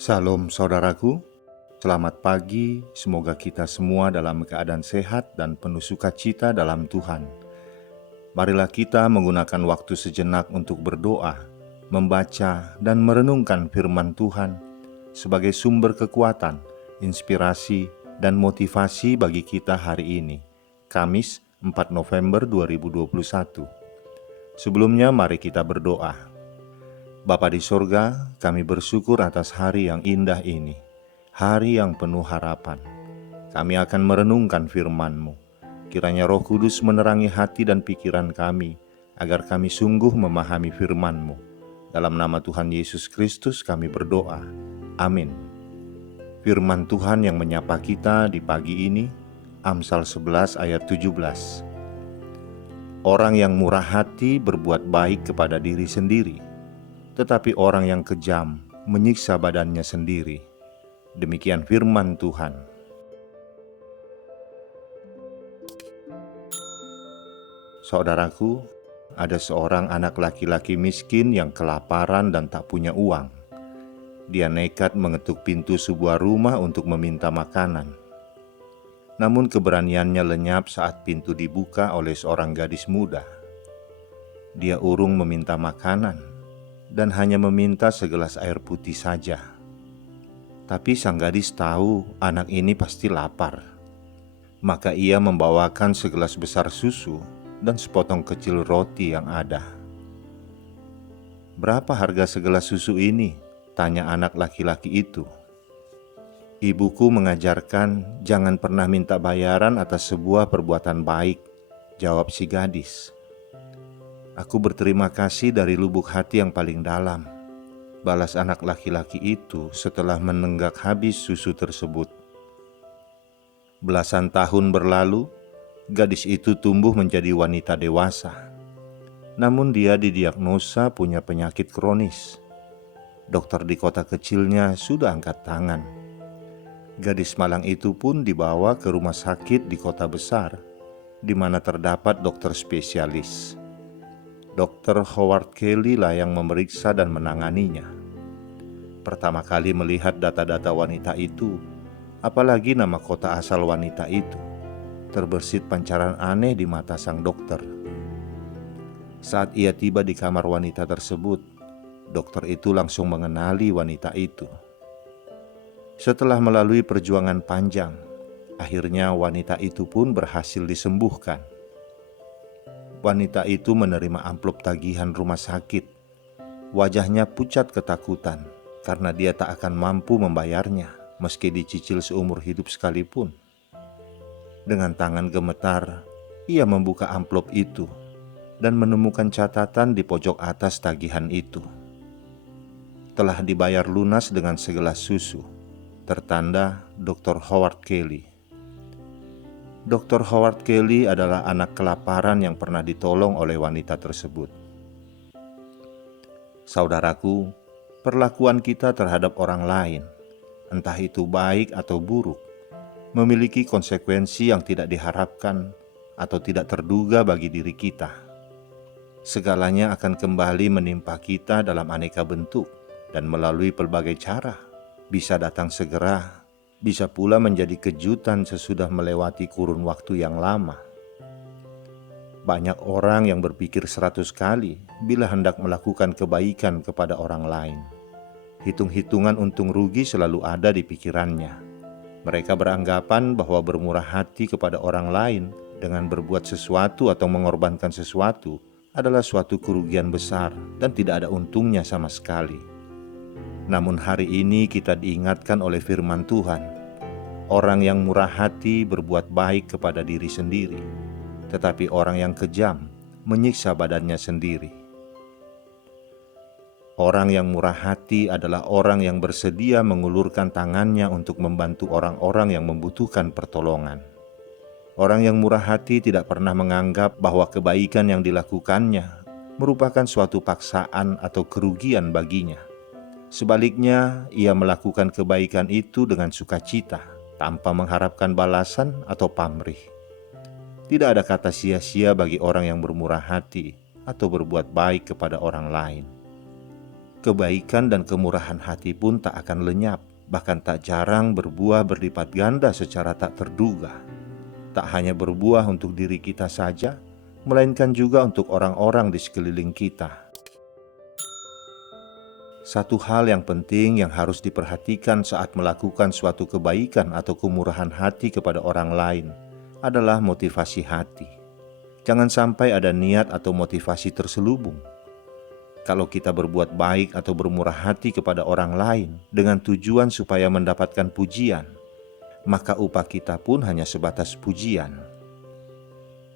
Salam saudaraku, selamat pagi. Semoga kita semua dalam keadaan sehat dan penuh sukacita dalam Tuhan. Marilah kita menggunakan waktu sejenak untuk berdoa, membaca dan merenungkan firman Tuhan sebagai sumber kekuatan, inspirasi, dan motivasi bagi kita hari ini, Kamis 4 November 2021. Sebelumnya mari kita berdoa. Bapa di sorga, kami bersyukur atas hari yang indah ini, hari yang penuh harapan. Kami akan merenungkan firman-Mu. Kiranya Roh Kudus menerangi hati dan pikiran kami, agar kami sungguh memahami firman-Mu. Dalam nama Tuhan Yesus Kristus kami berdoa. Amin. Firman Tuhan yang menyapa kita di pagi ini, Amsal 11 ayat 17. Orang yang murah hati berbuat baik kepada diri sendiri, tetapi orang yang kejam menyiksa badannya sendiri. Demikian firman Tuhan. Saudaraku, ada seorang anak laki-laki miskin yang kelaparan dan tak punya uang. Dia nekat mengetuk pintu sebuah rumah untuk meminta makanan. Namun keberaniannya lenyap saat pintu dibuka oleh seorang gadis muda. Dia urung meminta makanan dan hanya meminta segelas air putih saja. Tapi sang gadis tahu anak ini pasti lapar. Maka ia membawakan segelas besar susu dan sepotong kecil roti yang ada. "Berapa harga segelas susu ini?" tanya anak laki-laki itu. "Ibuku mengajarkan jangan pernah minta bayaran atas sebuah perbuatan baik," jawab si gadis. "Aku berterima kasih dari lubuk hati yang paling dalam," balas anak laki-laki itu setelah menenggak habis susu tersebut. Belasan tahun berlalu, gadis itu tumbuh menjadi wanita dewasa. Namun dia didiagnosa punya penyakit kronis. Dokter di kota kecilnya sudah angkat tangan. Gadis malang itu pun dibawa ke rumah sakit di kota besar, di mana terdapat dokter spesialis. Dr. Howard Kelly lah yang memeriksa dan menanganinya. Pertama kali melihat data-data wanita itu, apalagi nama kota asal wanita itu, terbersit pancaran aneh di mata sang dokter. Saat ia tiba di kamar wanita tersebut, dokter itu langsung mengenali wanita itu. Setelah melalui perjuangan panjang, akhirnya wanita itu pun berhasil disembuhkan. Wanita itu menerima amplop tagihan rumah sakit. Wajahnya pucat ketakutan karena dia tak akan mampu membayarnya meski dicicil seumur hidup sekalipun. Dengan tangan gemetar, ia membuka amplop itu dan menemukan catatan di pojok atas tagihan itu. Telah dibayar lunas dengan segelas susu, tertanda Dr. Howard Kelly. Dr. Howard Kelly adalah anak kelaparan yang pernah ditolong oleh wanita tersebut. Saudaraku, perlakuan kita terhadap orang lain, entah itu baik atau buruk, memiliki konsekuensi yang tidak diharapkan atau tidak terduga bagi diri kita. Segalanya akan kembali menimpa kita dalam aneka bentuk dan melalui pelbagai cara. Bisa datang segera, bisa pula menjadi kejutan sesudah melewati kurun waktu yang lama. Banyak orang yang berpikir 100 kali bila hendak melakukan kebaikan kepada orang lain. Hitung-hitungan untung rugi selalu ada di pikirannya. Mereka beranggapan bahwa bermurah hati kepada orang lain dengan berbuat sesuatu atau mengorbankan sesuatu adalah suatu kerugian besar dan tidak ada untungnya sama sekali. Namun hari ini kita diingatkan oleh firman Tuhan, orang yang murah hati berbuat baik kepada diri sendiri, tetapi orang yang kejam menyiksa badannya sendiri. Orang yang murah hati adalah orang yang bersedia mengulurkan tangannya untuk membantu orang-orang yang membutuhkan pertolongan. Orang yang murah hati tidak pernah menganggap bahwa kebaikan yang dilakukannya merupakan suatu paksaan atau kerugian baginya. Sebaliknya, ia melakukan kebaikan itu dengan sukacita, tanpa mengharapkan balasan atau pamrih. Tidak ada kata sia-sia bagi orang yang bermurah hati atau berbuat baik kepada orang lain. Kebaikan dan kemurahan hati pun tak akan lenyap, bahkan tak jarang berbuah berlipat ganda secara tak terduga. Tak hanya berbuah untuk diri kita saja, melainkan juga untuk orang-orang di sekeliling kita. Satu hal yang penting yang harus diperhatikan saat melakukan suatu kebaikan atau kemurahan hati kepada orang lain adalah motivasi hati. Jangan sampai ada niat atau motivasi terselubung. Kalau kita berbuat baik atau bermurah hati kepada orang lain dengan tujuan supaya mendapatkan pujian, maka upah kita pun hanya sebatas pujian.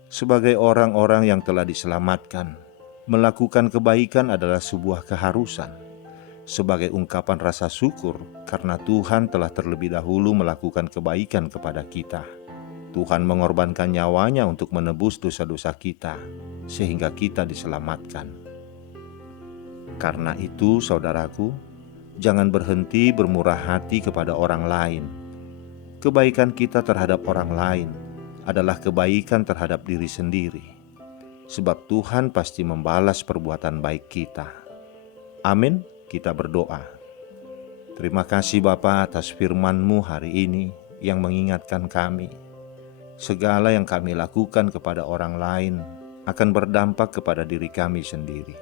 Sebagai orang-orang yang telah diselamatkan, melakukan kebaikan adalah sebuah keharusan, sebagai ungkapan rasa syukur karena Tuhan telah terlebih dahulu melakukan kebaikan kepada kita. Tuhan mengorbankan nyawanya untuk menebus dosa-dosa kita, sehingga kita diselamatkan. Karena itu, saudaraku, jangan berhenti bermurah hati kepada orang lain. Kebaikan kita terhadap orang lain adalah kebaikan terhadap diri sendiri, sebab Tuhan pasti membalas perbuatan baik kita. Amin. Kita berdoa. Terima kasih Bapa atas firman-Mu hari ini yang mengingatkan kami. Segala yang kami lakukan kepada orang lain akan berdampak kepada diri kami sendiri.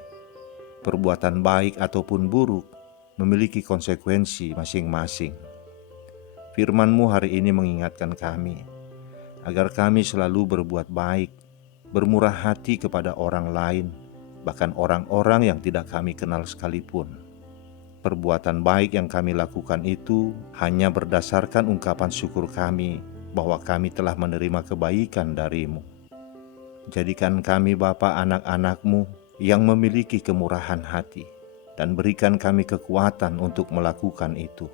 Perbuatan baik ataupun buruk memiliki konsekuensi masing-masing. Firman-Mu hari ini mengingatkan kami agar kami selalu berbuat baik, bermurah hati kepada orang lain, bahkan orang-orang yang tidak kami kenal sekalipun. Perbuatan baik yang kami lakukan itu hanya berdasarkan ungkapan syukur kami bahwa kami telah menerima kebaikan dari-Mu. Jadikan kami Bapa anak-anak-Mu yang memiliki kemurahan hati, dan berikan kami kekuatan untuk melakukan itu.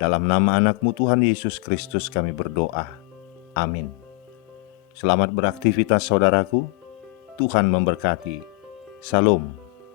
Dalam nama anak-Mu Tuhan Yesus Kristus kami berdoa. Amin. Selamat beraktivitas saudaraku. Tuhan memberkati. Shalom.